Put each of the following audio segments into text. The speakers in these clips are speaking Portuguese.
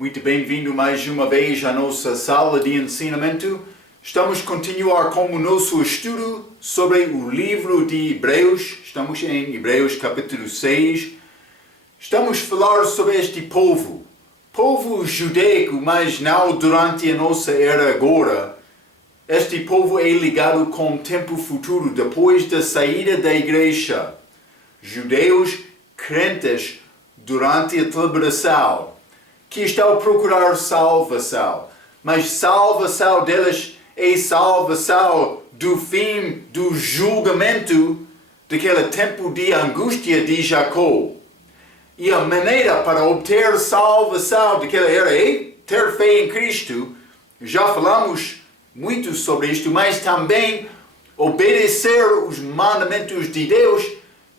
Muito bem-vindo mais uma vez à nossa sala de ensinamento. Estamos a continuar com o nosso estudo sobre o livro de Hebreus. Estamos em Hebreus capítulo 6. Estamos a falar sobre este povo judaico, mas não durante a nossa era agora. Este povo é ligado com o tempo futuro, depois da saída da igreja. Judeus crentes durante a tribulação, que estão a procurar salvação. Mas salvação deles é salvação do fim do julgamento daquele tempo de angústia de Jacó. E a maneira para obter salvação daquela era é ter fé em Cristo. Já falamos muito sobre isto, mas também obedecer os mandamentos de Deus,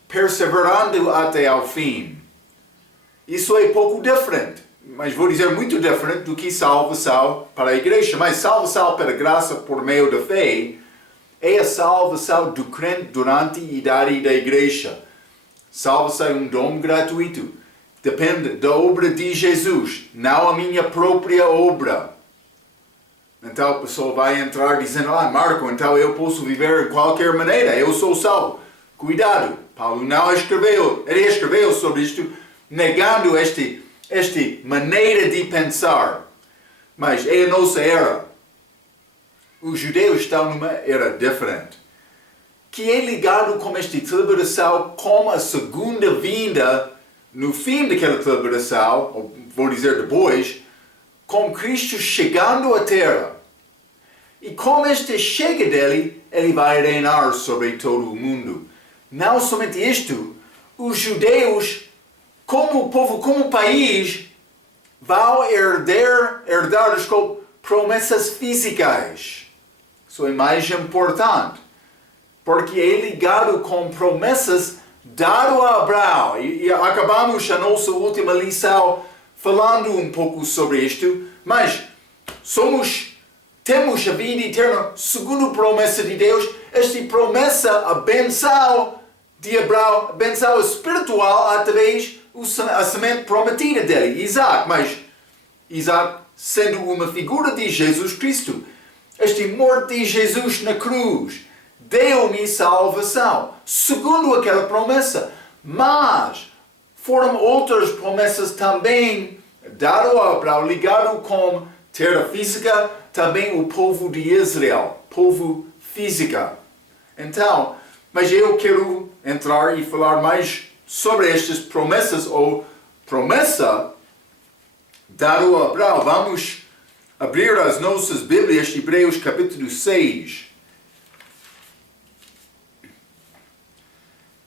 perseverando até ao fim. Isso é pouco diferente, mas vou dizer muito diferente do que salvação para a igreja. Mas salvação pela graça por meio da fé é a salvação do crente durante a idade da igreja. Salvação é um dom gratuito. Depende da obra de Jesus, não a minha própria obra. Então a pessoa vai entrar dizendo, Marco, então eu posso viver de qualquer maneira, eu sou salvo. Cuidado, Paulo não escreveu, ele escreveu sobre isto, negando esta maneira de pensar. Mas é a nossa era. Os judeus estão numa era diferente, que é ligado com esta tribulação, com a segunda vinda, no fim daquela tribulação, ou vou dizer depois, com Cristo chegando à terra. E com esta chega dele, ele vai reinar sobre todo o mundo. Não somente isto, os judeus, como povo, como país, vão herdar as promessas físicas. Isso é mais importante, porque é ligado com promessas dadas a Abraão. E acabamos a nossa última lição falando um pouco sobre isto, mas temos a vida eterna segundo a promessa de Deus. Esta promessa, a benção de Abraão, a benção espiritual através da semente prometida dele, Isaac. Mas Isaac sendo uma figura de Jesus Cristo. Esta morte de Jesus na cruz deu-me salvação, segundo aquela promessa. Mas foram outras promessas também dadas a Abraão, ligado com terra física, também o povo de Israel, povo física. Então, mas eu quero entrar e falar mais sobre estas promessas, ou promessa dada a Abraão. Vamos abrir as nossas Bíblias, Hebreus capítulo 6.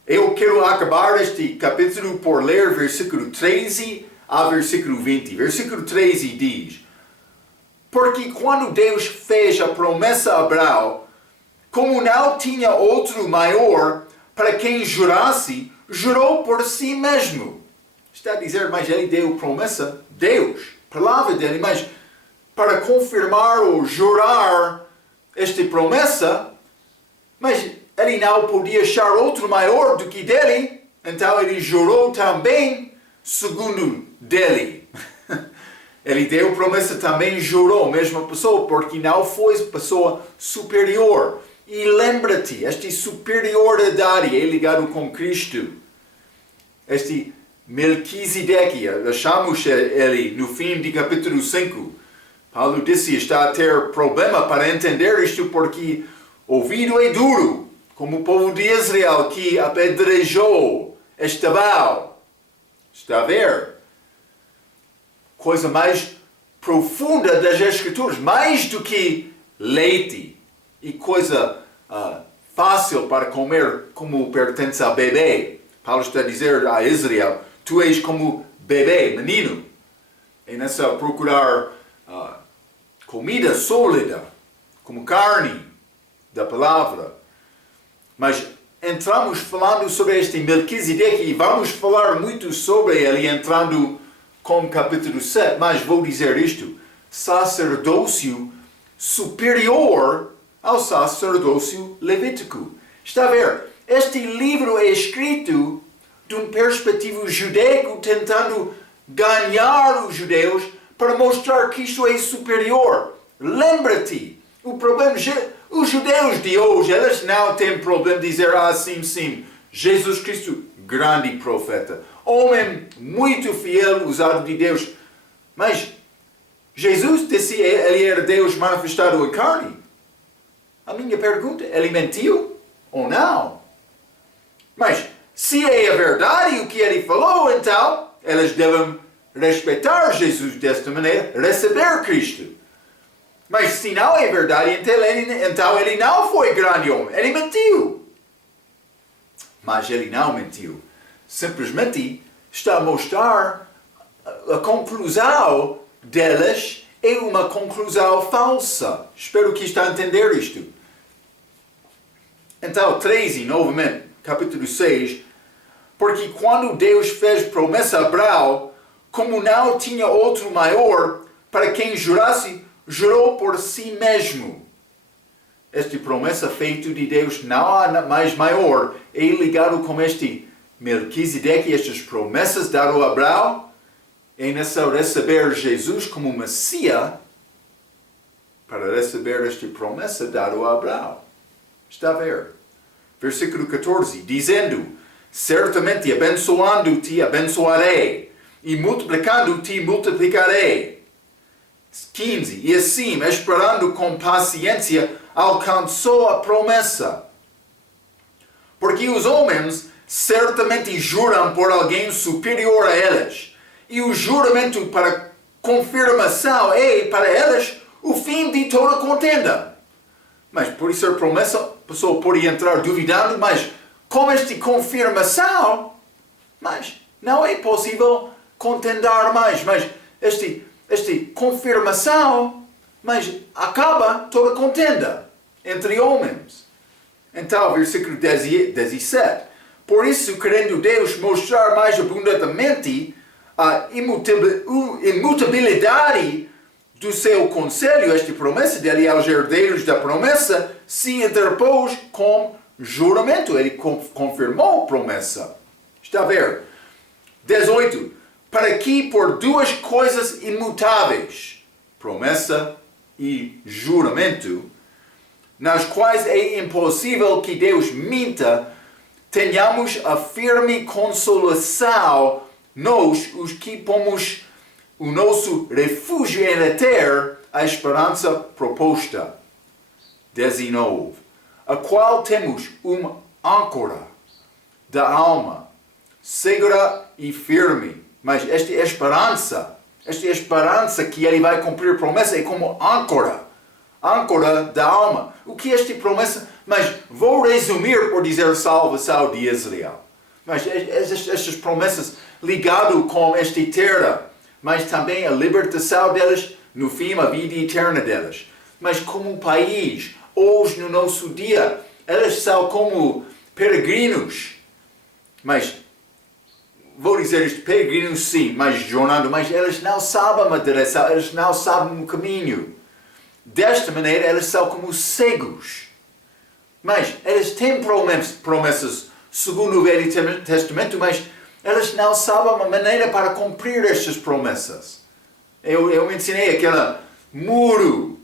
Eu quero acabar este capítulo por ler versículo 13 a versículo 20. Versículo 13 diz: porque quando Deus fez a promessa a Abraão, como não tinha outro maior para quem jurasse, jurou por si mesmo. Está a dizer, mas ele deu promessa, Deus, palavra dele, mas para confirmar ou jurar esta promessa, mas ele não podia achar outro maior do que dele, então ele jurou também segundo dele. Ele deu promessa também, jurou, mesma pessoa, porque não foi pessoa superior. E lembra-te, esta superioridade é ligado com Cristo. Este Melquisedeque, achamos ele no fim de capítulo 5. Paulo disse, está a ter problema para entender isto porque o ouvido é duro, como o povo de Israel que apedrejou Estevão. Está a ver? Coisa mais profunda das Escrituras, mais do que leite e coisa fácil para comer como pertence a bebê. Paulo está a dizer a Israel, tu és como bebê, menino. É nessa procurar comida sólida, como carne da palavra. Mas entramos falando sobre este Melquisedeque e vamos falar muito sobre ele entrando com capítulo 7, mas vou dizer isto, sacerdócio superior ao sacerdócio levítico. Está a ver? Este livro é escrito de uma perspectiva judaico, tentando ganhar os judeus para mostrar que isto é superior. Lembra-te, o problema, os judeus de hoje, eles não têm problema de dizer sim, Jesus Cristo, grande profeta, homem muito fiel, usado de Deus. Mas Jesus disse ele era Deus manifestado em carne. A minha pergunta, ele mentiu ou não? Mas se é a verdade o que ele falou, então eles devem respeitar Jesus desta maneira, receber Cristo. Mas se não é verdade, então ele não foi grande homem, ele mentiu. Mas ele não mentiu. Simplesmente está a mostrar a conclusão deles é uma conclusão falsa. Espero que está a entender isto. Então, 13, novamente, capítulo 6. Porque quando Deus fez promessa a Abraão, como não tinha outro maior para quem jurasse, jurou por si mesmo. Esta promessa feita de Deus não há mais maior. É ligado com este Melquisedeque, estas promessas dadas a Abraão, é nessa receber Jesus como Messias, para receber esta promessa dada a Abraão. Está a ver? Versículo 14, dizendo, certamente abençoando-te, abençoarei, e multiplicando-te, multiplicarei. 15, e assim, esperando com paciência, alcançou a promessa. Porque os homens certamente juram por alguém superior a eles, e o juramento para confirmação é, para eles, o fim de toda contenda. Mas por isso a promessa, a pessoa pode entrar duvidando, mas com esta confirmação, mas não é possível contendar mais, mas esta confirmação, mas acaba toda contenda entre homens. Então, versículo 17. Por isso, querendo Deus mostrar mais abundantemente a imutabilidade do seu conselho, esta promessa dele aos herdeiros da promessa, se interpôs com juramento. Ele confirmou a promessa. Está a ver? 18. Para que por duas coisas imutáveis, promessa e juramento, nas quais é impossível que Deus minta, tenhamos a firme consolação, nós, os que pomos o nosso refúgio em reter a esperança proposta. 19. A qual temos uma âncora da alma, segura e firme. Mas esta esperança que ele vai cumprir a promessa é como âncora da alma. O que é esta promessa? Mas vou resumir por dizer salvação de Israel. Mas estas promessas ligadas com esta terra, mas também a libertação delas, no fim, a vida eterna delas. Mas como país, hoje no nosso dia, elas são como peregrinos. Mas vou dizer isto, peregrinos sim, mas jornando, mas eles não sabem a direção, eles não sabem o caminho. Desta maneira, eles são como cegos. Mas eles têm promessas segundo o Velho Testamento, mas eles não sabem a maneira para cumprir estas promessas. Eu ensinei aquele muro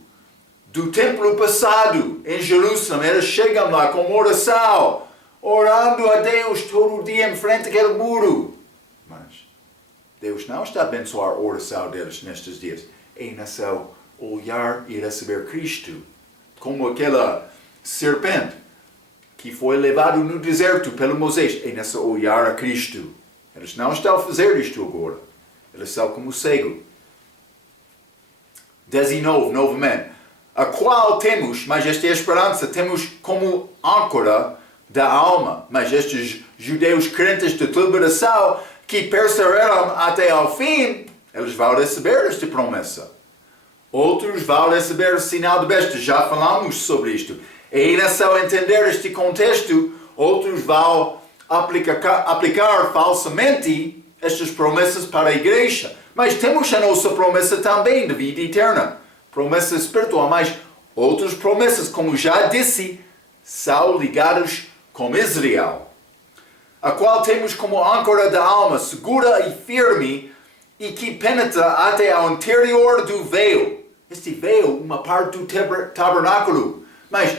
do templo passado em Jerusalém. Eles chegam lá com oração, orando a Deus todo dia em frente àquele muro. Mas Deus não está a abençoar a oração deles nestes dias. É nesse olhar e receber Cristo. Como aquela serpente que foi levado no deserto pelo Moisés. É nesse olhar a Cristo. Eles não estão a fazer isto agora. Eles são como cego. 19, novamente. A qual temos, mas esta esperança, temos como âncora da alma. Mas estes judeus crentes de liberação que perseveram até ao fim, eles vão receber esta promessa. Outros vão receber o sinal de besta. Já falamos sobre isto. E ainda só entender este contexto, outros vão aplicar falsamente estas promessas para a igreja. Mas temos a nossa promessa também de vida eterna. Promessa espiritual, mas outras promessas, como já disse, são ligadas com Israel. A qual temos como âncora da alma, segura e firme, e que penetra até ao interior do véu. Este véu, uma parte do tabernáculo, mas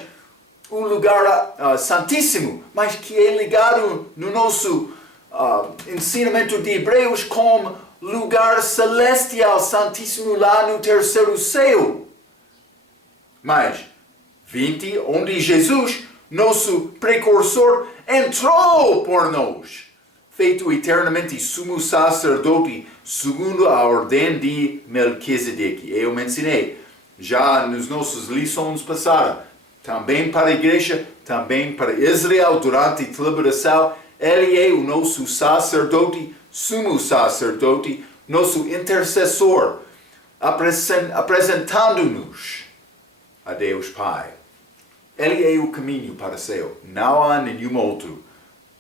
um lugar santíssimo, mas que é ligado no nosso ensinamento de Hebreus como lugar celestial, santíssimo lá no terceiro céu. Mas 20, onde Jesus, nosso precursor, entrou por nós, feito eternamente sumo sacerdote, segundo a ordem de Melquisedeque. Eu mencionei já nas nossas lições passadas, também para a igreja, também para Israel durante a tribulação, ele é o nosso sacerdote, sumo sacerdote, nosso intercessor, apresentando-nos a Deus Pai. Ele é o caminho para o céu. Não há nenhum outro.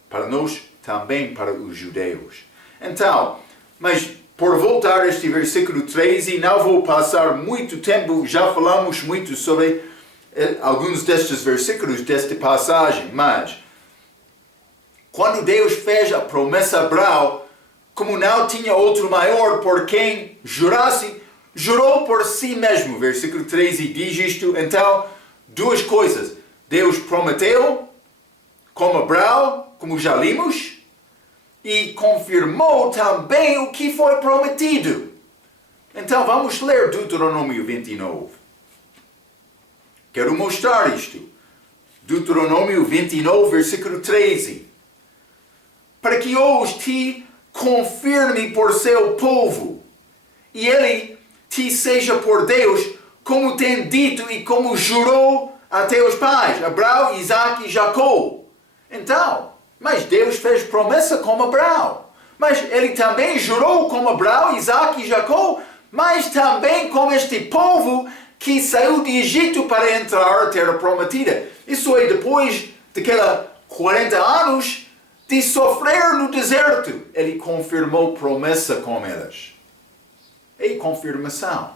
Para nós, também para os judeus. Então, mas por voltar a este versículo 13, não vou passar muito tempo, já falamos muito sobre alguns destes versículos, desta passagem, mas quando Deus fez a promessa a Abraão, como não tinha outro maior por quem jurasse, jurou por si mesmo. Versículo 13 diz isto. Então, duas coisas. Deus prometeu, como Abraão, como já limos, e confirmou também o que foi prometido. Então, vamos ler Deuteronômio 29. Quero mostrar isto. Deuteronômio 29, versículo 13. Para que hoje te confirme por seu povo, e ele te seja por Deus, como tem dito e como jurou a teus pais, Abraão, Isaque e Jacó. Então, mas Deus fez promessa com Abraão. Mas ele também jurou com Abraão, Isaque e Jacó, mas também com este povo que saiu de Egito para entrar na terra prometida. Isso é depois daqueles 40 anos de sofrer no deserto. Ele confirmou promessa com eles. É confirmação.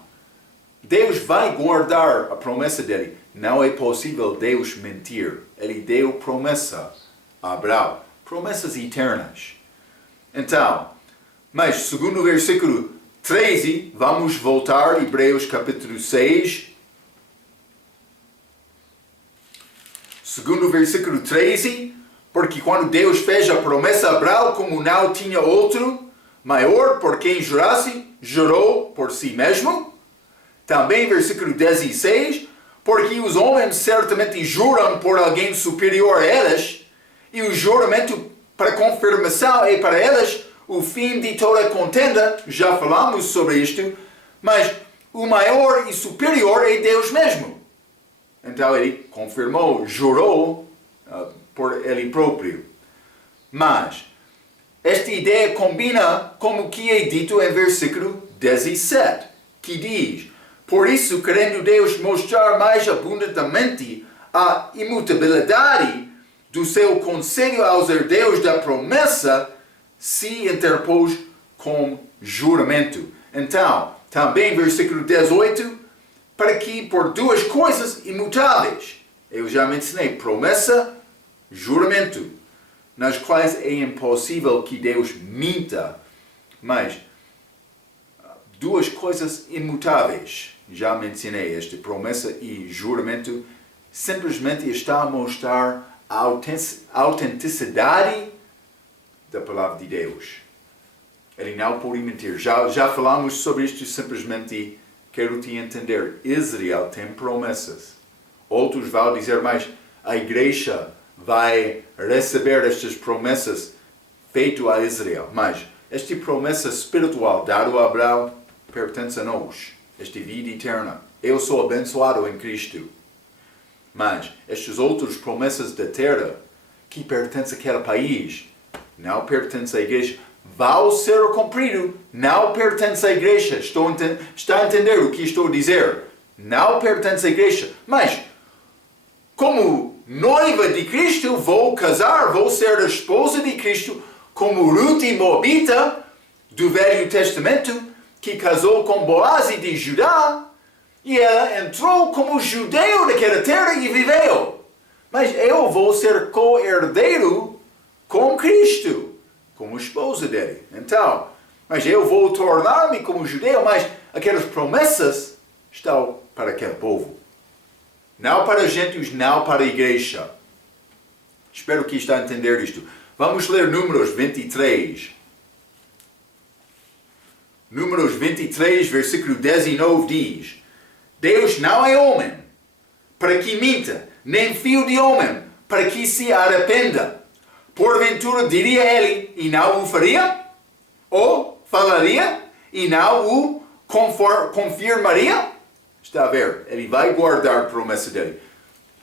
Deus vai guardar a promessa dele. Não é possível Deus mentir. Ele deu promessa a Abraão. Promessas eternas. Então, mas segundo o versículo 13, vamos voltar a Hebreus capítulo 6. Segundo o versículo 13, porque quando Deus fez a promessa a Abraão, como não tinha outro maior por quem jurasse, jurou por si mesmo. Também versículo 16, porque os homens certamente juram por alguém superior a eles, e o juramento para confirmação é para eles o fim de toda contenda. Já falamos sobre isto, mas o maior e superior é Deus mesmo. Então ele confirmou, jurou por ele próprio. Mas esta ideia combina com o que é dito em versículo 17, que diz: por isso, querendo Deus mostrar mais abundantemente a imutabilidade do seu conselho aos herdeiros da promessa, se interpôs com juramento. Então, também versículo 18, para que por duas coisas imutáveis, eu já mencionei, promessa, juramento, nas quais é impossível que Deus minta, mas duas coisas imutáveis, já mencionei, esta promessa e juramento, simplesmente está a mostrar a autenticidade da palavra de Deus. Ele não pode mentir. Já falamos sobre isto, simplesmente quero te entender. Israel tem promessas. Outros vão dizer, mas a igreja vai receber estas promessas feitas a Israel. Mas esta promessa espiritual dada a Abraão pertence a nós. Esta vida eterna. Eu sou abençoado em Cristo. Mas estas outras promessas da terra que pertencem àquele país não pertencem à igreja. Vão ser cumprido, não pertence à igreja. Está a entender o que estou a dizer? Não pertence à igreja. Mas, como noiva de Cristo, vou casar, vou ser a esposa de Cristo, como Ruth Moabita, do Velho Testamento, que casou com Boaz de Judá, e ela entrou como judeu naquela terra e viveu. Mas eu vou ser co-herdeiro com Cristo, como esposa dele. Então, Mas eu vou tornar-me como judeu, mas aquelas promessas estão para aquele povo. Não para gentios, não para a igreja. Espero que está a entender isto. Vamos ler Números 23. Números 23, versículo 19 diz: Deus não é homem para que minta, nem filho de homem para que se arrependa. Porventura diria ele e não o faria? Ou falaria e não o confirmaria? Está a ver, ele vai guardar a promessa dele.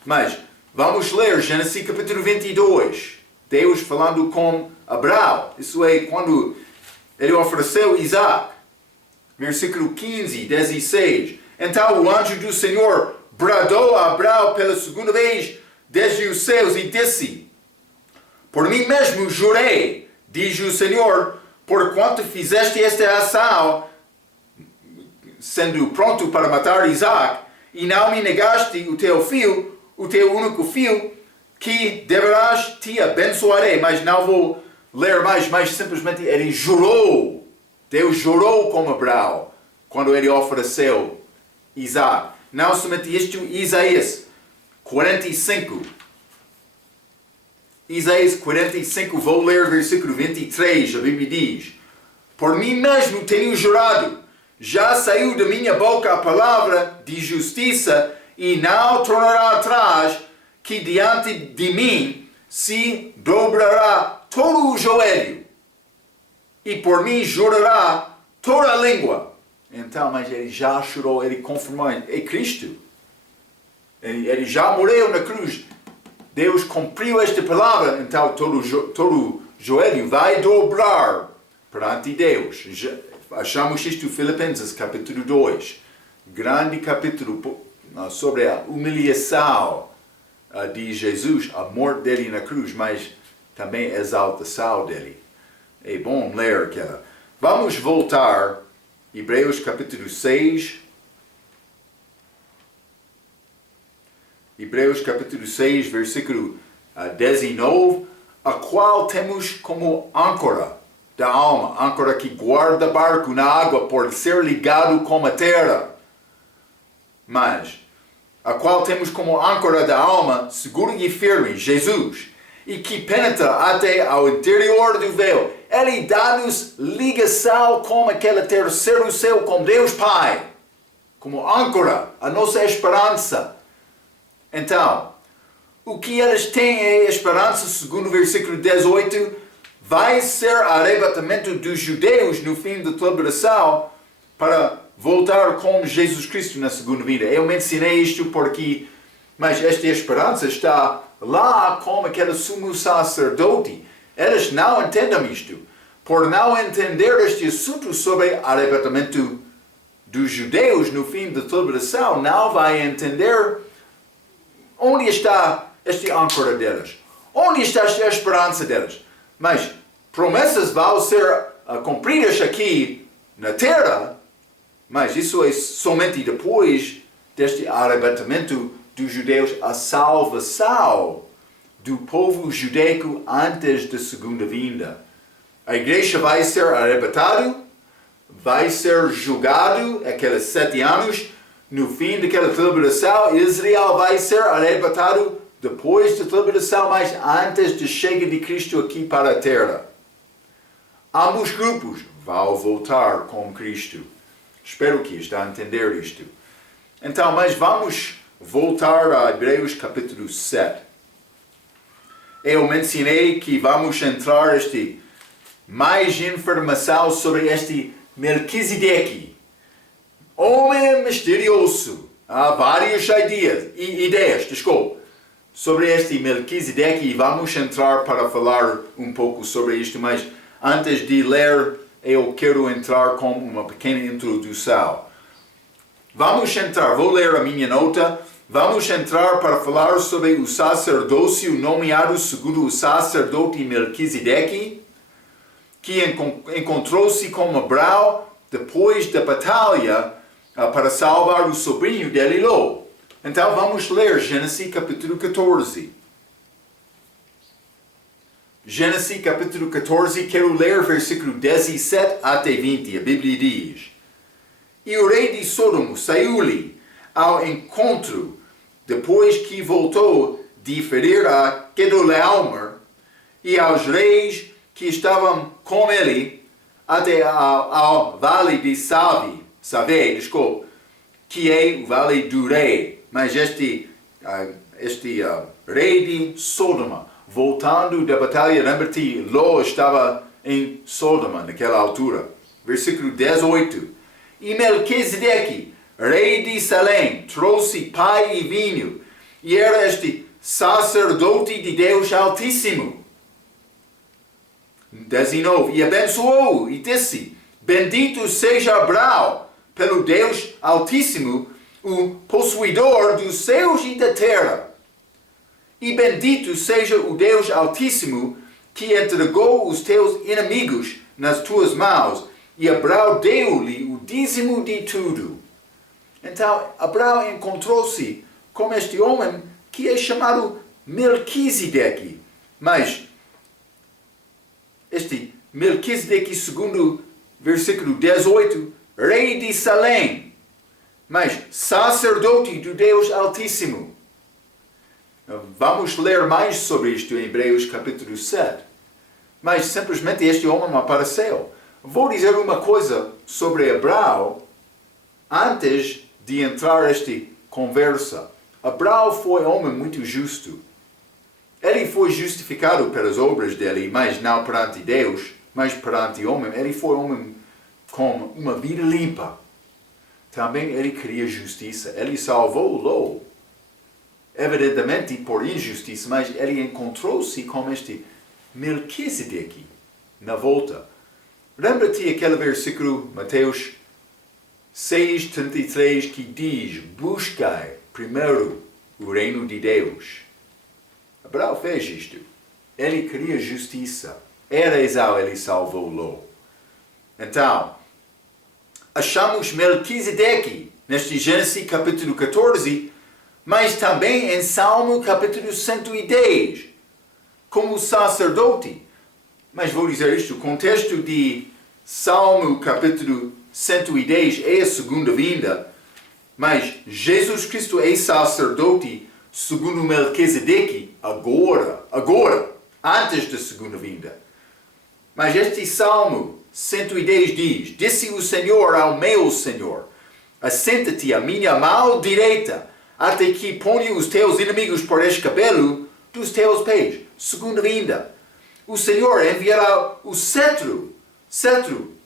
Mas vamos ler Gênesis capítulo 22. Deus falando com Abraão. Isso é quando ele ofereceu Isaac. Versículo 15, 16. Então o anjo do Senhor bradou a Abraão pela segunda vez desde os céus e disse: Por mim mesmo jurei, diz o Senhor, porquanto fizeste esta ação, sendo pronto para matar Isaac, e não me negaste o teu filho, o teu único filho, que deverás te abençoarei. Mas não vou ler mais, mas simplesmente ele jurou. Deus jurou com Abraão quando ele ofereceu Isaac. Não somente isto, Isaías 45. Isaías 45, vou ler versículo 23, a Bíblia diz: Por mim mesmo tenho jurado, já saiu da minha boca a palavra de justiça, e não tornará atrás, que diante de mim se dobrará todo o joelho, e por mim jurará toda a língua. Então, mas ele já jurou, ele confirmou, é Cristo. Ele já morreu na cruz. Deus cumpriu esta palavra, então todo joelho vai dobrar perante Deus. Achamos isto em Filipenses capítulo 2. Grande capítulo sobre a humilhação de Jesus, a morte dele na cruz, mas também a exaltação dele. É bom ler aquela. Vamos voltar, Hebreus capítulo 6. Hebreus capítulo 6, versículo 19, a qual temos como âncora da alma, âncora que guarda barco na água por ser ligado com a terra. Mas, a qual temos como âncora da alma, seguro e firme, Jesus, e que penetra até ao interior do véu. Ele dá-nos ligação com aquele terceiro céu, com Deus Pai, como âncora, a nossa esperança. Então, o que eles têm é esperança, segundo o versículo 18, vai ser arrebatamento dos judeus no fim da tribulação para voltar com Jesus Cristo na segunda vinda. Eu mencionei isto porque, mas esta esperança está lá com aquele sumo sacerdote. Eles não entendem isto. Por não entender este assunto sobre arrebatamento dos judeus no fim da tribulação, não vai entender onde está este âncora deles? Onde está a esperança deles? Mas promessas vão ser cumpridas aqui na terra, mas isso é somente depois deste arrebatamento dos judeus, a salvação do povo judaico antes da segunda vinda. A igreja vai ser arrebatada, vai ser julgado aqueles 7 anos. No fim daquela tribulação, Israel vai ser arrebatado depois da tribulação, mas antes da chegada de Cristo aqui para a terra. Ambos grupos vão voltar com Cristo. Espero que está a entender isto. Então, mas vamos voltar a Hebreus capítulo 7. Eu mencionei que vamos entrar mais informação sobre este Melquisedeque. Homem misterioso. Há várias ideias, sobre este Melquisedeque, e vamos entrar para falar um pouco sobre isto, mas antes de ler, eu quero entrar com uma pequena introdução. Vamos entrar, vou ler a minha nota, vamos entrar para falar sobre o sacerdócio nomeado segundo o sacerdote Melquisedeque, que encontrou-se com Abraão depois da batalha para salvar o sobrinho de Eliló. Então vamos ler Gênesis capítulo 14. Gênesis capítulo 14, quero ler versículo 17 até 20. A Bíblia diz: E o rei de Sodoma saiu-lhe ao encontro, depois que voltou de ferir a Quedorlaomer e aos reis que estavam com ele, até ao vale de Save, que é o vale do rei. Mas este rei de Sodoma, voltando da batalha, lembra-te, Ló estava em Sodoma naquela altura. Versículo 18. E Melquisedeque, rei de Salém, trouxe pai e vinho, e era este sacerdote de Deus Altíssimo. 19. E abençoou e disse: Bendito seja Abraão, pelo Deus Altíssimo, o possuidor dos céus e da terra. E bendito seja o Deus Altíssimo, que entregou os teus inimigos nas tuas mãos, e Abraão deu-lhe o dízimo de tudo. Então, Abraão encontrou-se com este homem que é chamado Melquisedeque. Mas este Melquisedeque, segundo versículo 18, rei de Salém, mas sacerdote do Deus Altíssimo. Vamos ler mais sobre isto em Hebreus capítulo 7. Mas simplesmente este homem apareceu. Vou dizer uma coisa sobre Abraão antes de entrar nesta conversa. Abraão foi um homem muito justo. Ele foi justificado pelas obras dele, mas não perante Deus, mas perante o homem. Ele foi um homem com uma vida limpa. Também ele queria justiça. Ele salvou Ló, evidentemente por injustiça, mas ele encontrou-se com este Melquisedeque na volta. Lembra-te aquele versículo, Mateus 6:33, que diz: Buscai primeiro o reino de Deus. Abraão fez isto. Ele queria justiça. Era Esaú, ele salvou Ló. Então, achamos Melquisedeque neste Gênesis capítulo 14, mas também em Salmo capítulo 110, como sacerdote. Mas vou dizer isto, o contexto de Salmo capítulo 110 é a segunda vinda, mas Jesus Cristo é sacerdote segundo Melquisedeque agora, antes da segunda vinda. Mas este Salmo 110 diz: Disse o Senhor ao meu Senhor: Assenta-te à minha mão direita, até que ponha os teus inimigos por escabelo dos teus pés. Segunda vinda. O Senhor enviará o cetro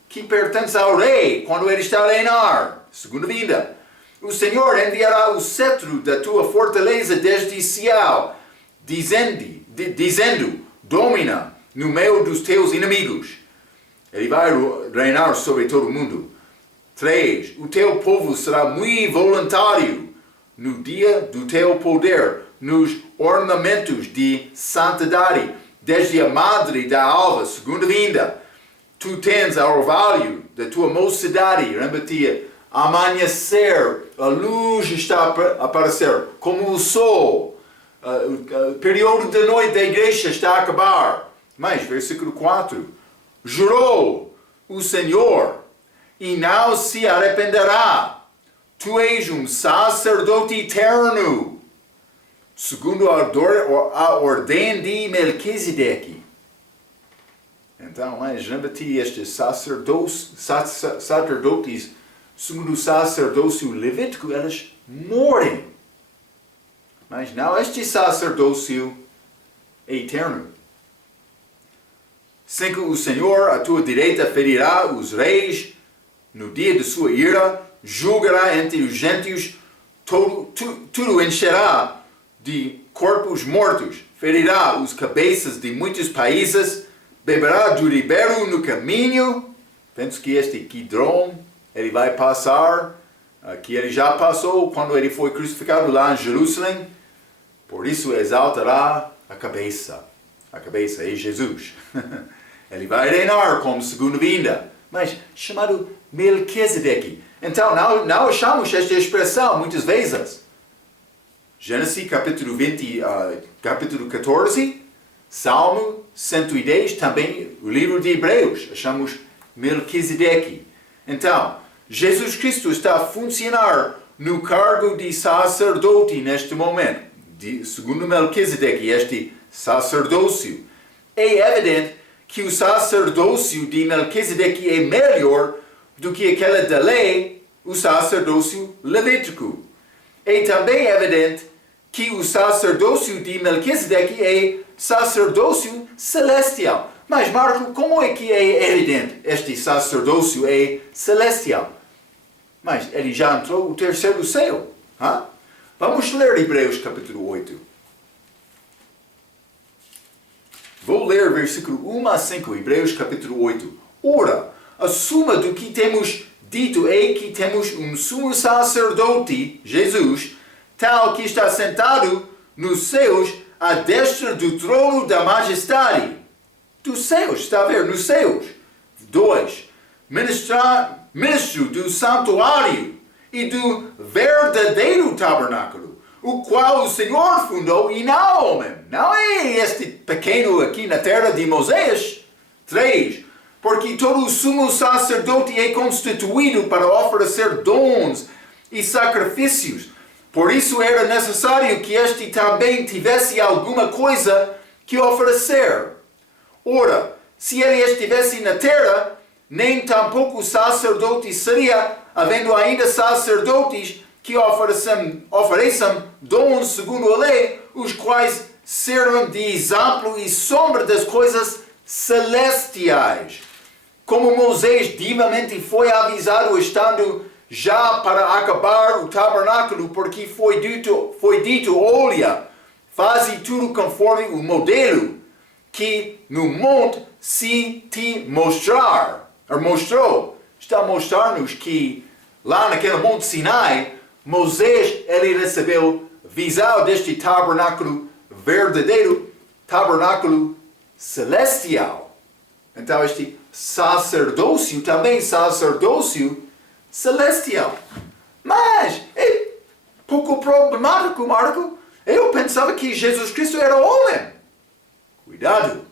que pertence ao rei quando ele está a reinar. Segunda vinda. O Senhor enviará o cetro da tua fortaleza desde Sião, dizendo: Domina no meio dos teus inimigos. Ele vai reinar sobre todo o mundo. 3. O teu povo será muito voluntário no dia do teu poder, nos ornamentos de santidade, desde a madre da alva, segunda vinda. Tu tens o orvalho da tua mocidade, lembra-te, amanhecer, a luz está a aparecer, como o sol, o período da noite da igreja está a acabar. Mas, versículo 4, jurou o Senhor, e não se arrependerá. Tu és um sacerdote eterno, segundo a ordem de Melquisedeque. Então, lembra-te, estes sacerdotes, segundo o sacerdócio levítico, eles morrem. Mas não, este sacerdócio é eterno. 5. O Senhor, à tua direita, ferirá os reis no dia de sua ira, julgará entre os gentios, tudo encherá de corpos mortos, ferirá os cabeças de muitos países, beberá do ribeiro no caminho. Penso que este Kidron, ele vai passar, que ele já passou quando ele foi crucificado lá em Jerusalém. Por isso exaltará a cabeça. A cabeça é Jesus. Ele vai reinar como segunda vinda, mas chamado Melquisedeque. Então, não achamos esta expressão muitas vezes. Gênesis capítulo 14, Salmo 110, também o livro de Hebreus, achamos Melquisedeque. Então, Jesus Cristo está a funcionar no cargo de sacerdote neste momento, segundo Melquisedeque, este sacerdócio. É evidente que o sacerdócio de Melquisedeque é melhor do que aquela da lei, o sacerdócio levítico. É também evidente que o sacerdócio de Melquisedeque é sacerdócio celestial. Mas, Marco, como é que é evidente este sacerdócio é celestial? Mas ele já entrou no terceiro céu. Hein? Vamos ler Hebreus capítulo 8. Vou ler versículo 1 a 5, Hebreus capítulo 8. Ora, a suma do que temos dito é que temos um sumo sacerdote, Jesus, tal que está sentado nos céus à destra do trono da majestade. Dos céus, está a ver, nos céus. 2. Ministro do santuário e do verdadeiro tabernáculo, o qual o Senhor fundou e não homem. Não é este pequeno aqui na terra de Moisés. 3. Porque todo o sumo sacerdote é constituído para oferecer dons e sacrifícios. Por isso era necessário que este também tivesse alguma coisa que oferecer. Ora, se ele estivesse na terra, nem tampouco o sacerdote seria, havendo ainda sacerdotes que ofereçam dons segundo a lei, os quais servem de exemplo e sombra das coisas celestiais. Como Moisés divamente foi avisado estando já para acabar o tabernáculo, porque foi dito, olha, faze tudo conforme o modelo que no monte se te mostrou. Está a mostrar-nos que lá naquele monte Sinai, Moisés, ele recebeu visão deste tabernáculo verdadeiro, tabernáculo celestial. Então este sacerdócio, também sacerdócio celestial. Mas é pouco problemático, Marco. Eu pensava que Jesus Cristo era homem. Cuidado.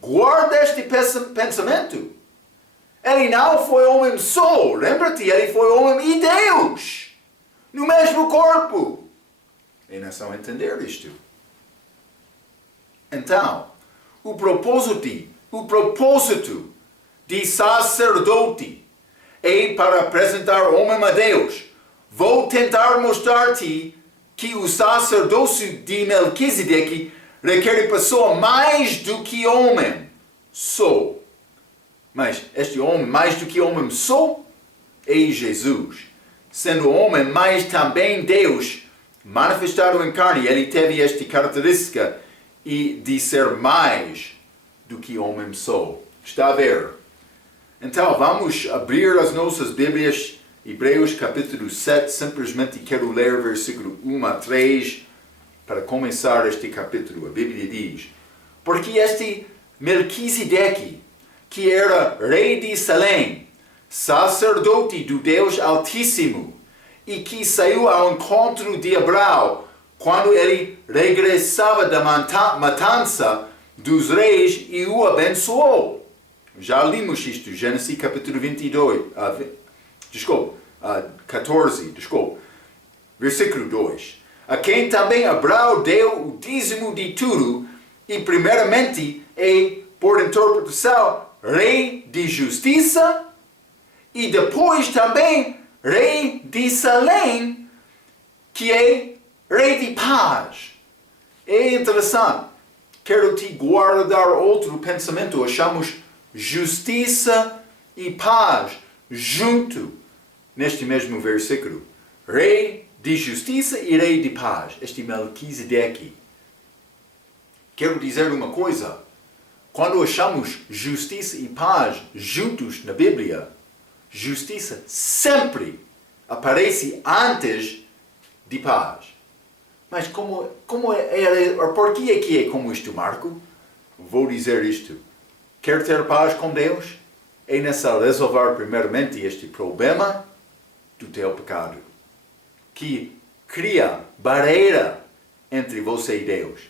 Guarda este pensamento. Ele não foi homem só. Lembra-te, ele foi homem e Deus. No mesmo corpo. É necessário entender isto. Então, o propósito de sacerdote é para apresentar homem a Deus. Vou tentar mostrar-te que o sacerdócio de Melquisedeque requer pessoa mais do que homem só. Mas este homem, mais do que homem só, é Jesus. Sendo homem, mas também Deus, manifestado em carne, ele teve esta característica de ser mais do que homem só. Está a ver? Então, vamos abrir as nossas Bíblias, Hebreus capítulo 7, simplesmente quero ler versículo 1 a 3, para começar este capítulo. A Bíblia diz: porque este Melquisedeque, que era rei de Salém, sacerdote do Deus Altíssimo, e que saiu ao encontro de Abraão, quando ele regressava da matança dos reis e o abençoou. Já limos isto, Gênesis capítulo 14, versículo 2. A quem também Abraão deu o dízimo de tudo, e primeiramente é, por interpretação, rei de justiça, e depois também rei de Salém, que é rei de paz. É interessante. Quero te guardar outro pensamento. Achamos justiça e paz junto neste mesmo versículo. Rei de justiça e rei de paz. Este Melquisedeque. Quero dizer uma coisa. Quando achamos justiça e paz juntos na Bíblia, justiça sempre aparece antes de paz. Mas por que é como isto, Marco? Vou dizer isto. Quer ter paz com Deus? É necessário resolver primeiramente este problema do teu pecado, que cria barreira entre você e Deus.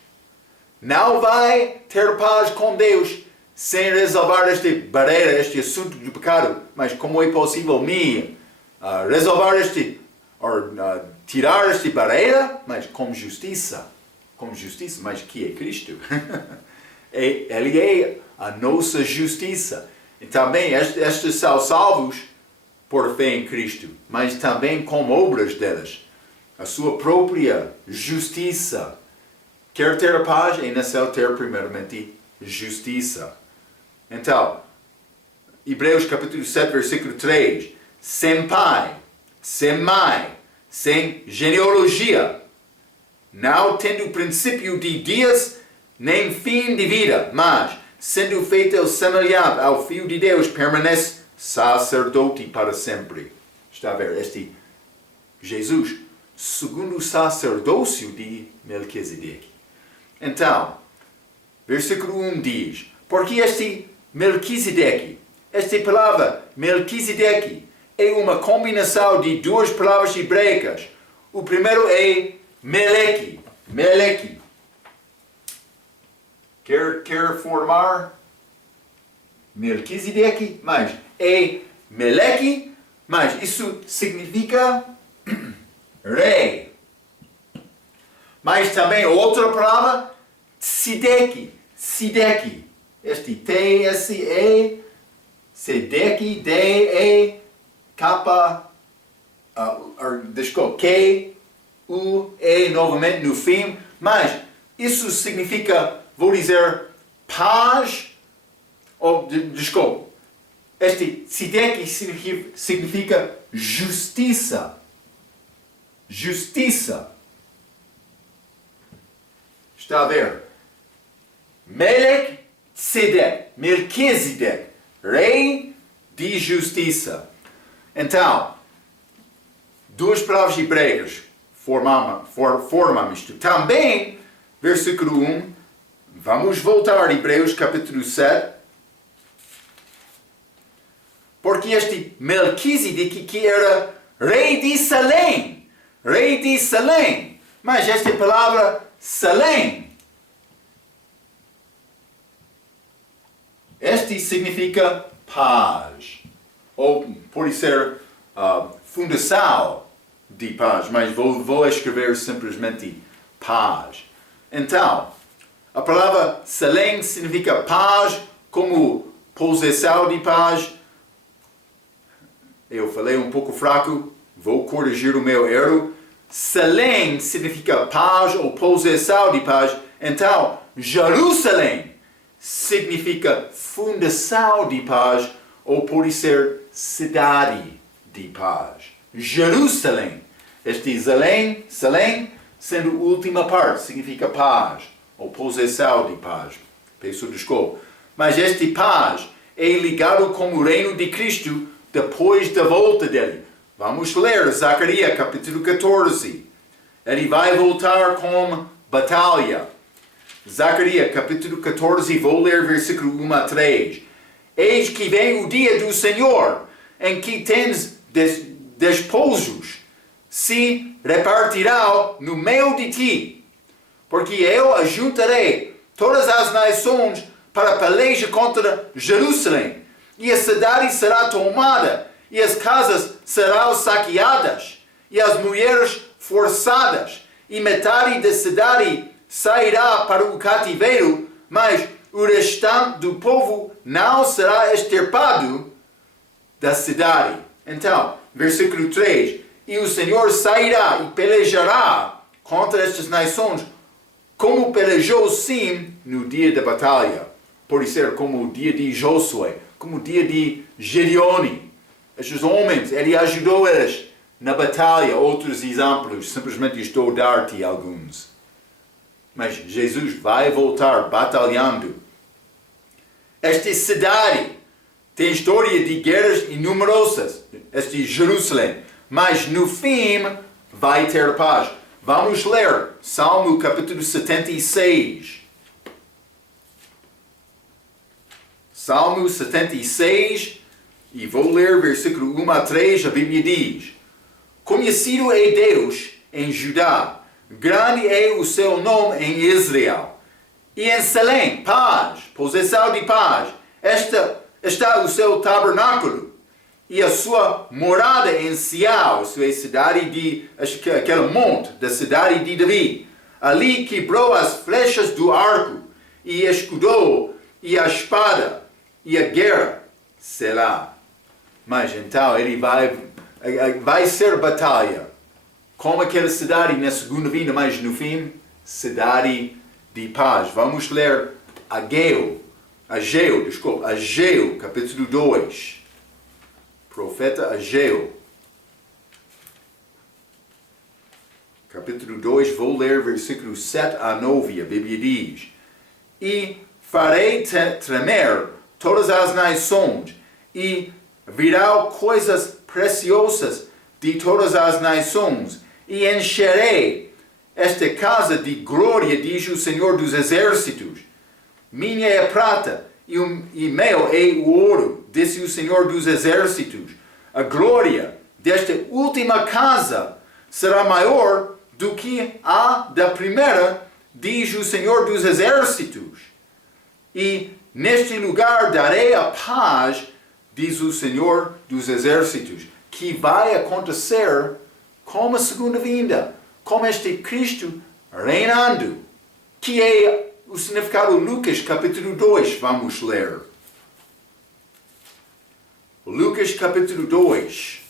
não vai ter paz com Deus sem resolver esta barreira, este assunto do pecado. Mas como é possível me resolver tirar esta barreira? Mas com justiça. Com justiça, mas que é Cristo? Ele é a nossa justiça. E também estes são salvos por fé em Cristo, mas também com obras delas. A sua própria justiça. Quer ter a paz, é necessário ter primeiramente justiça. Então, Hebreus capítulo 7, versículo 3. Sem pai, sem mãe, sem genealogia, não tendo princípio de dias, nem fim de vida, mas, sendo feito semelhante ao Filho de Deus, permanece sacerdote para sempre. Está a ver? Este Jesus, segundo o sacerdócio de Melquisedeque. Então, versículo 1 diz, porque este Melquisedeque, esta palavra Melquisedeque, é uma combinação de duas palavras hebraicas. O primeiro é Meleque. Meleque. Quer formar Melquisedeque? Mas é Meleque, mas isso significa rei. Mas também outra palavra, Tsideki. Tsideki. Este T-S-E, Tsideki, D-E, K, Q-U-E novamente no fim. Mas isso significa, vou dizer, paz, este Tsideki significa justiça. Justiça. Está a ver? Melquisedeque, rei de justiça. Então, duas palavras hebraicas formam isto. Também, versículo 1, vamos voltar a Hebreus capítulo 7. Porque este Melquisedeque que era rei de Salém. Rei de Salém. Mas esta palavra Salém, este significa paz. Ou pode ser fundação de paz. Mas vou escrever simplesmente paz. Então, a palavra Salém significa paz como possessão de paz. Eu falei um pouco fraco, vou corrigir o meu erro. Salém significa paz ou possessão de paz. Então, Jerusalém significa fundação de paz ou pode ser cidade de paz. Jerusalém. Este Salém, sendo a última parte, significa paz ou possessão de paz. Peço desculpa. Mas este paz é ligado com o reino de Cristo depois da volta dele. Vamos ler Zacarias capítulo 14. Ele vai voltar com batalha. Zacarias capítulo 14, vou ler versículo 1 a 3. Eis que vem o dia do Senhor, em que tens despojos, se repartirão no meio de ti. Porque eu ajuntarei todas as nações para pelejar contra Jerusalém. E a cidade será tomada, e as casas serão saqueadas, e as mulheres forçadas, e metade da cidade sairá para o cativeiro, mas o restante do povo não será extirpado da cidade. Então, versículo 3, e o Senhor sairá e pelejará contra estas nações, como pelejou sim no dia da batalha. Pode ser como o dia de Josué, como o dia de Gedeone. Estes homens, ele ajudou eles na batalha. Outros exemplos, simplesmente estou a dar-te alguns. Mas Jesus vai voltar batalhando. Esta cidade tem história de guerras numerosas. Este Jerusalém. Mas no fim vai ter paz. Vamos ler Salmo capítulo 76. Salmo 76, e vou ler versículo 1 a 3, a Bíblia diz: Conhecido é Deus em Judá, grande é o seu nome em Israel. E em Selém, paz, possessão de paz. Está o seu tabernáculo. E a sua morada em Sião, isso é a cidade de, aquele monte da cidade de Davi. Ali quebrou as flechas do arco, e escudou, e a espada, e a guerra. Selá. Mas então ele vai ser batalha. Como aquela cidade na segunda vinda, mas no fim, cidade de paz. Vamos ler Ageu, capítulo 2. Profeta Ageu. Capítulo 2, vou ler versículos 7 a 9. A Bíblia diz: E farei tremer todas as nações, e virão coisas preciosas de todas as nações, e encherei esta casa de glória, diz o Senhor dos Exércitos. Minha é a prata, e meu é o ouro, disse o Senhor dos Exércitos. A glória desta última casa será maior do que a da primeira, diz o Senhor dos Exércitos. E neste lugar darei a paz, diz o Senhor dos Exércitos, que vai acontecer como a segunda vinda, como este Cristo reinando, que é o significado de Lucas capítulo 2, vamos ler. Lucas capítulo 2,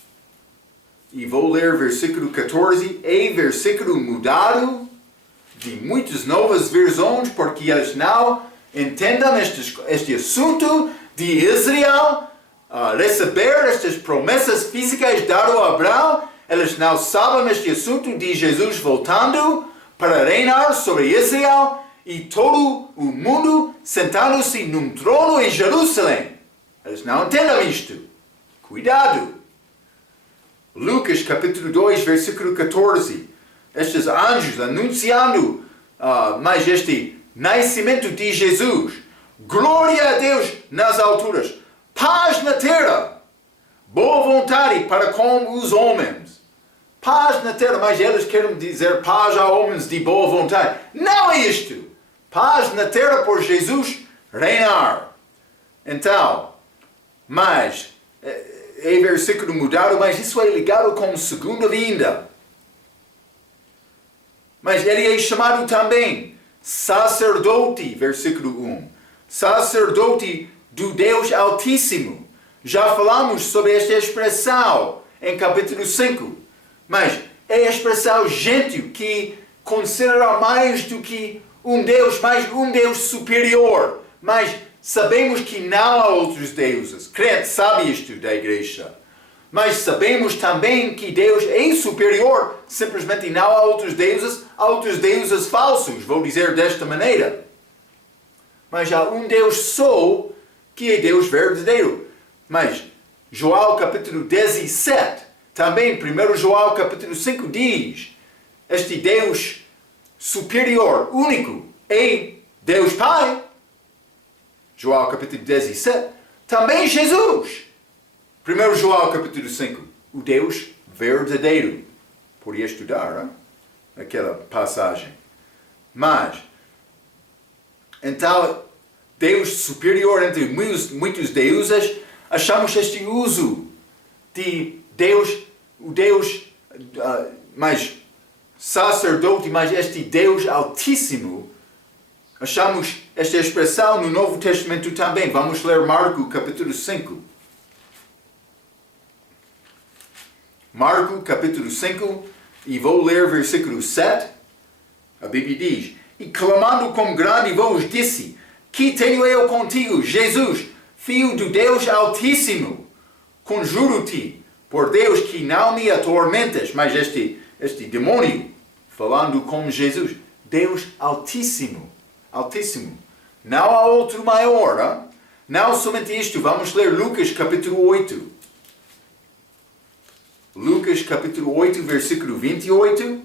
e vou ler versículo 14, e versículo mudado de muitas novas versões, porque eles não entendem este assunto de Israel, receber estas promessas físicas dadas a Abraão. Eles não sabem este assunto de Jesus voltando para reinar sobre Israel e todo o mundo sentando-se num trono em Jerusalém. Eles não entendem isto. Cuidado! Lucas capítulo 2, versículo 14. Estes anjos anunciando mais este nascimento de Jesus. Glória a Deus nas alturas. Paz na terra. Boa vontade para com os homens. Paz na terra, mas eles querem dizer paz a homens de boa vontade. Não é isto. Paz na terra por Jesus reinar. Então, mas é versículo mudado, mas isso é ligado com segunda vinda. Mas ele é chamado também sacerdote, versículo 1. Sacerdote do Deus Altíssimo. Já falamos sobre esta expressão em capítulo 5. Mas é a expressão gentil que considera mais do que um Deus, mais um Deus superior. Mas sabemos que não há outros deuses. Crente sabe isto da igreja. Mas sabemos também que Deus é superior. Simplesmente não há outros deuses falsos. Vou dizer desta maneira. Mas há um Deus só, que é Deus verdadeiro. Mas João capítulo 17, também 1 João capítulo 5 diz, este Deus superior, único, é Deus Pai. João capítulo 17, também Jesus. 1 João capítulo 5, o Deus verdadeiro. Podia estudar aquela passagem. Mas, então, Deus superior entre muitos deuses, achamos este uso de Deus, o Deus mais sacerdote, mas este Deus Altíssimo. Achamos esta expressão no Novo Testamento também. Vamos ler Marcos capítulo 5. Marcos capítulo 5, e vou ler versículo 7. A Bíblia diz: E clamando com grande voz disse: Que tenho eu contigo, Jesus, Filho do Deus Altíssimo? Conjuro-te, por Deus, que não me atormentas. Mas este demônio, falando com Jesus, Deus Altíssimo. Altíssimo. Não há outro maior. Hein? Não somente isto. Vamos ler Lucas capítulo 8. Lucas capítulo 8, versículo 28.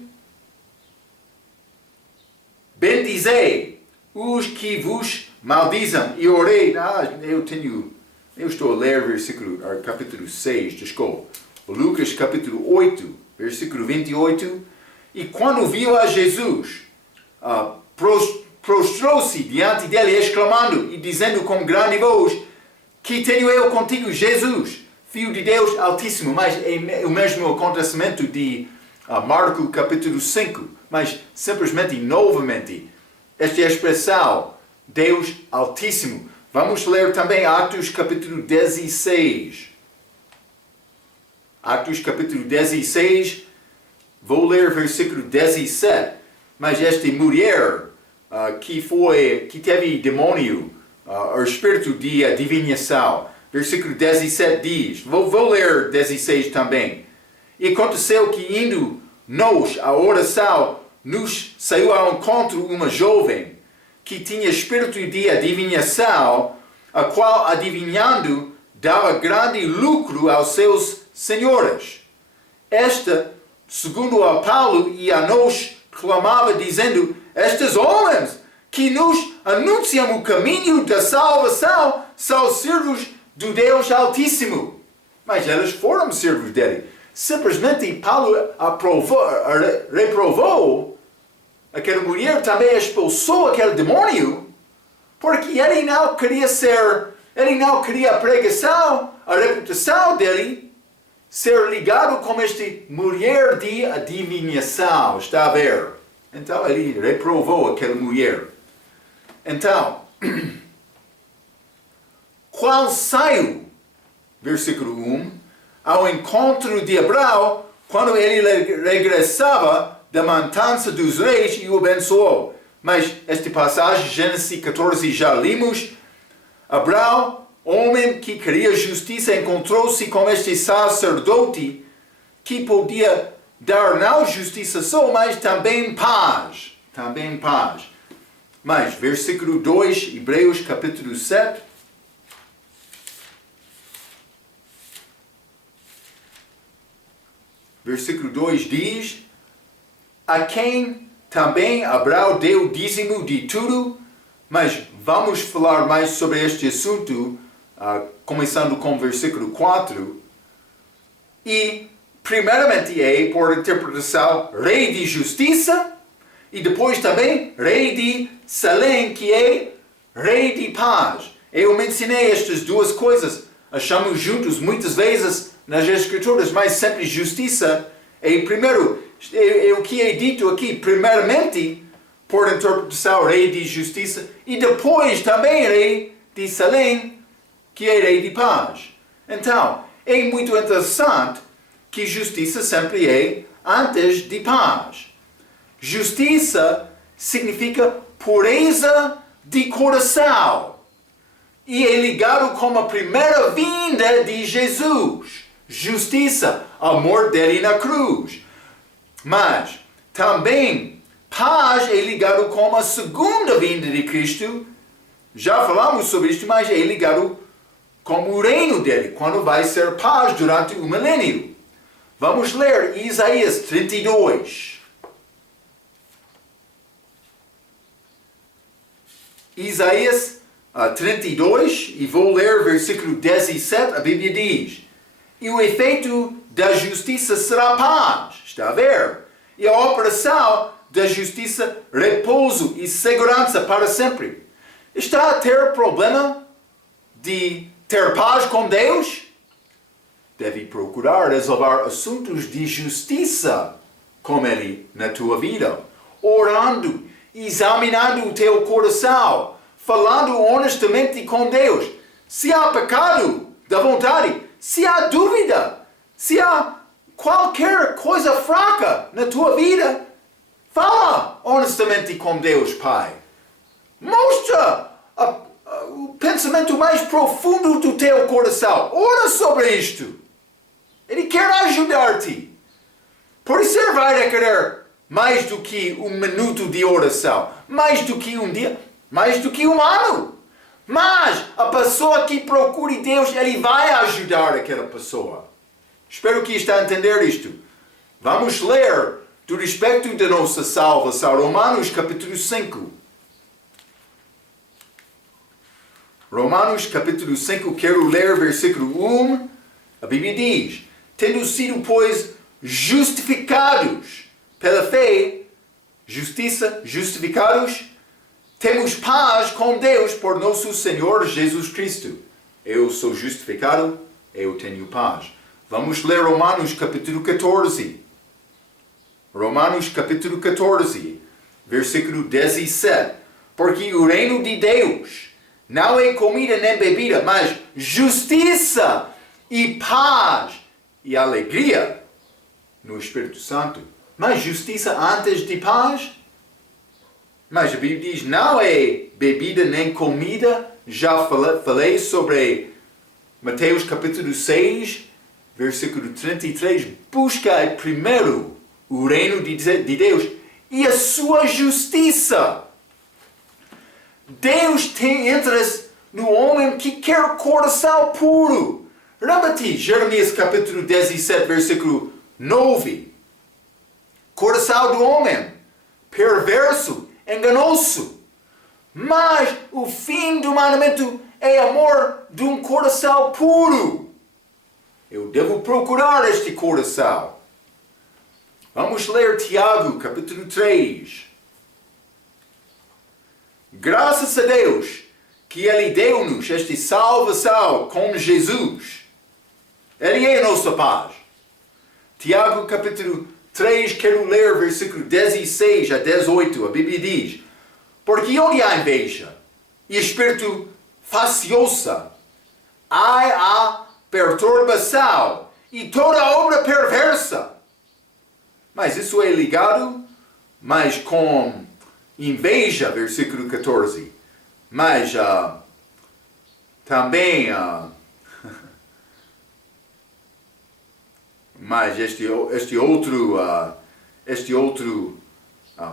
Bendizei os que vos maldizem e orei. Eu estou a ler capítulo 6, desculpa. Lucas capítulo 8, versículo 28. E quando viu a Jesus prostrou-se diante dele, exclamando e dizendo com grande voz: que tenho eu contigo, Jesus, Filho de Deus Altíssimo. Mas é o mesmo acontecimento de Marcos capítulo 5, mas simplesmente, novamente, esta expressão, Deus Altíssimo. Vamos ler também Atos capítulo 16. Atos capítulo 16, vou ler versículo 17. Mas esta mulher que teve demônio, o espírito de adivinhação, versículo 17 diz, vou ler 16 também. E aconteceu que indo nós à oração, nos saiu ao encontro uma jovem que tinha espírito de adivinhação, a qual, adivinhando, dava grande lucro aos seus senhores. Esta, segundo a Paulo e a nós, clamava dizendo: estes homens que nos anunciam o caminho da salvação são servos do Deus Altíssimo. Mas eles foram servos dele. Simplesmente Paulo reprovou aquela mulher, também expulsou aquele demônio, porque ele não queria a pregação, a reputação dele ser ligado com esta mulher de adivinhação. Está a ver? Então ele reprovou aquela mulher. Então, qual saiu, versículo 1, ao encontro de Abraão, quando ele regressava da matança dos reis, e o abençoou. Mas esta passagem, Gênesis 14, já limos. Abraão, homem que queria justiça, encontrou-se com este sacerdote que podia dar não justiça só, mas também paz. Também paz. Mas, versículo 2, Hebreus capítulo 7. Versículo 2 diz: a quem também Abraão deu dízimo de tudo. Mas vamos falar mais sobre este assunto, começando com o versículo 4. E, primeiramente, é, por interpretação, rei de justiça, e depois também rei de Salém, que é rei de paz. Eu mencionei estas duas coisas, achamos juntos muitas vezes nas Escrituras, mas sempre justiça é primeiro, é o que é dito aqui, primeiramente, por interpretação, rei de justiça, e depois também rei de Salém, que é rei de paz. Então, é muito interessante que justiça sempre é antes de paz. Justiça significa pureza de coração, e é ligado com a primeira vinda de Jesus. Justiça, amor dele na cruz. Mas também paz é ligado com a segunda vinda de Cristo. Já falamos sobre isto, mas é ligado com o reino dele, quando vai ser paz durante o milênio. Vamos ler Isaías 32. Isaías 32, e vou ler versículo 17, a Bíblia diz: e o efeito da justiça será paz. Está a ver? E a operação da justiça, repouso e segurança para sempre. Está a ter problema de ter paz com Deus? Deve procurar resolver assuntos de justiça com Ele na tua vida. Orando, examinando o teu coração, falando honestamente com Deus. Se há pecado da vontade, se há dúvida, se há qualquer coisa fraca na tua vida, fala honestamente com Deus, Pai. Mostra o pensamento mais profundo do teu coração. Ora sobre isto. Ele quer ajudar-te. Por isso ele vai requerer mais do que um minuto de oração, mais do que um dia, mais do que um ano. Mas a pessoa que procure Deus, Ele vai ajudar aquela pessoa. Espero que está a entender isto. Vamos ler do respeito da nossa salvação, Romanos capítulo 5. Romanos capítulo 5, quero ler versículo 1. A Bíblia diz: tendo sido, pois, justificados pela fé, justiça, justificados, temos paz com Deus por nosso Senhor Jesus Cristo. Eu sou justificado, eu tenho paz. Vamos ler Romanos capítulo 14. Romanos capítulo 14, versículo 17. Porque o reino de Deus não é comida nem bebida, mas justiça e paz e alegria no Espírito Santo. Mas justiça antes de paz? Mas a Bíblia diz, não é bebida nem comida. Já falei sobre Mateus capítulo 6, versículo 33. Busca primeiro o reino de Deus e a sua justiça. Deus tem interesse no homem que quer coração puro. Lembra-te, Jeremias capítulo 17, versículo 9. Coração do homem, perverso, enganoso. Mas o fim do mandamento é amor de um coração puro. Eu devo procurar este coração. Vamos ler Tiago, capítulo 3. Graças a Deus que Ele deu-nos esta salvação com Jesus. Ele é a nossa paz. Tiago, capítulo 3, quero ler versículo 16 a 18. A Bíblia diz, porque onde há inveja e espírito facioso, há a perturbação e toda obra perversa. Mas isso é ligado, mas com inveja, versículo 14. Mas também, mas este outro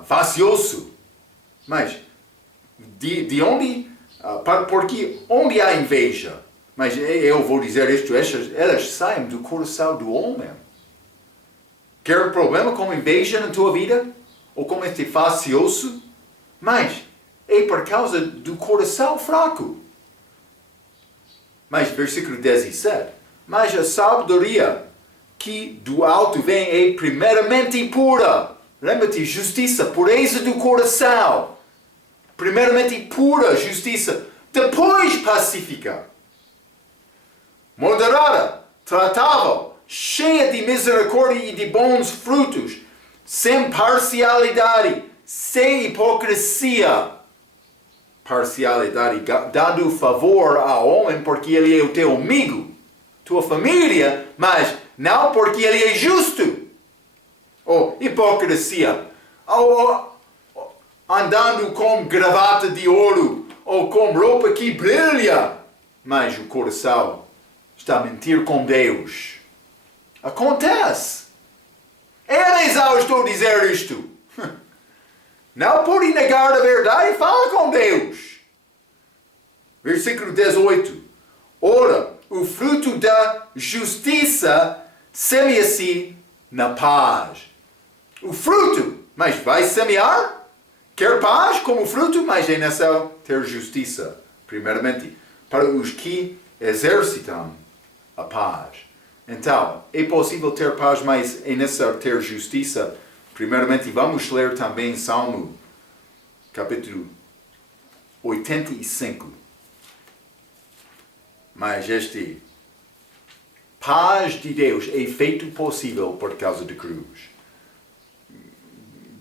facioso. Mas de onde? Porque onde há inveja? Mas eu vou dizer isto, elas saem do coração do homem. Quer problema com inveja na tua vida? Ou com este facioso? Mas é por causa do coração fraco. Mas versículo 17. Mas a sabedoria que do alto vem é primeiramente pura. Lembra-te, justiça, pureza do coração. Primeiramente pura justiça. Depois pacífica. Moderada, tratável, cheia de misericórdia e de bons frutos, sem parcialidade, sem hipocrisia. Parcialidade, dando favor ao homem porque ele é o teu amigo, tua família, mas não porque ele é justo. Ou hipocrisia, ou andando com gravata de ouro, ou com roupa que brilha, mas o coração está a mentir com Deus. Acontece. Eles ao estou a dizer isto. Não pode negar a verdade, fala com Deus. Versículo 18. Ora, o fruto da justiça semeia-se na paz. O fruto, mas vai semear? Quer paz como fruto, mas é necessário ter justiça. Primeiramente, para os que exercitam a paz. Então, é possível ter paz, mas é necessário ter justiça. Primeiramente, vamos ler também Salmo, capítulo 85. Mas este paz de Deus é feito possível por causa da cruz.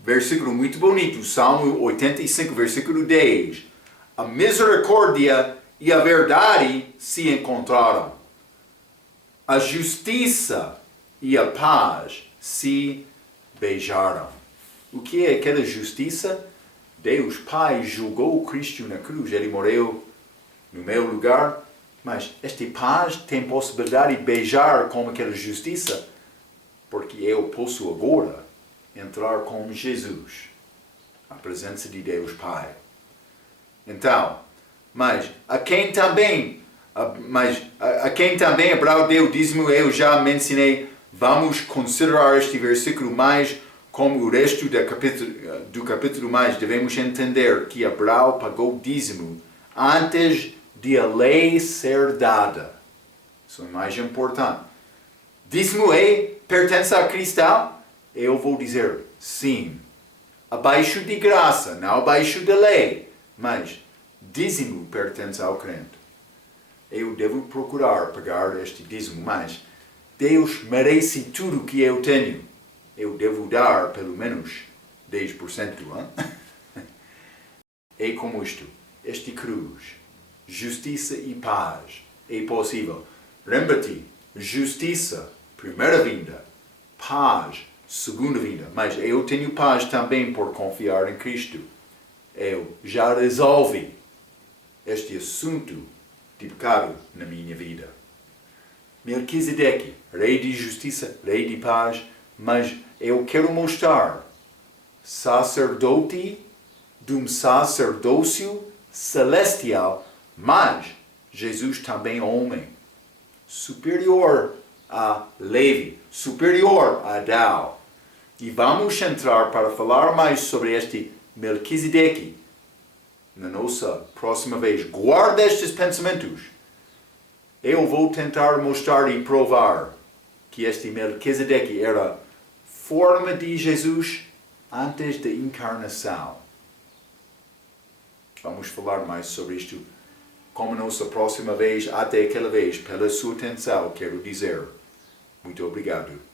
Versículo muito bonito, Salmo 85, versículo 10. A misericórdia e a verdade se encontraram. A justiça e a paz se beijaram. O que é aquela justiça? Deus Pai julgou Cristo na cruz. Ele morreu no meu lugar. Mas esta paz tem possibilidade de beijar com aquela justiça. Porque eu posso agora entrar com Jesus. A presença de Deus Pai. Então, mas a quem também Abraão deu dízimo, eu já mencionei. Vamos considerar este versículo mais como o resto do capítulo mais. Devemos entender que Abraão pagou dízimo antes de a lei ser dada. Isso é mais importante. Dízimo pertence a cristão? Eu vou dizer sim. Abaixo de graça, não abaixo da lei. Mas dízimo pertence ao crente. Eu devo procurar pagar este dízimo, mas Deus merece tudo que eu tenho. Eu devo dar pelo menos 10%. Hein? É como isto. Este cruz, justiça e paz, é possível. Lembra-te, justiça, primeira vinda, paz, segunda vinda. Mas eu tenho paz também por confiar em Cristo. Eu já resolvi este assunto de pecado na minha vida. Melquisedeque, rei de justiça, rei de paz, mas eu quero mostrar sacerdote de um sacerdócio celestial, mas Jesus também homem, superior a Levi, superior a Adão. E vamos entrar para falar mais sobre este Melquisedeque na nossa próxima vez. Guarda estes pensamentos. Eu vou tentar mostrar e provar que este Melquisedeque era forma de Jesus antes da encarnação. Vamos falar mais sobre isto como nossa próxima vez. Até aquela vez, pela sua atenção, quero dizer muito obrigado.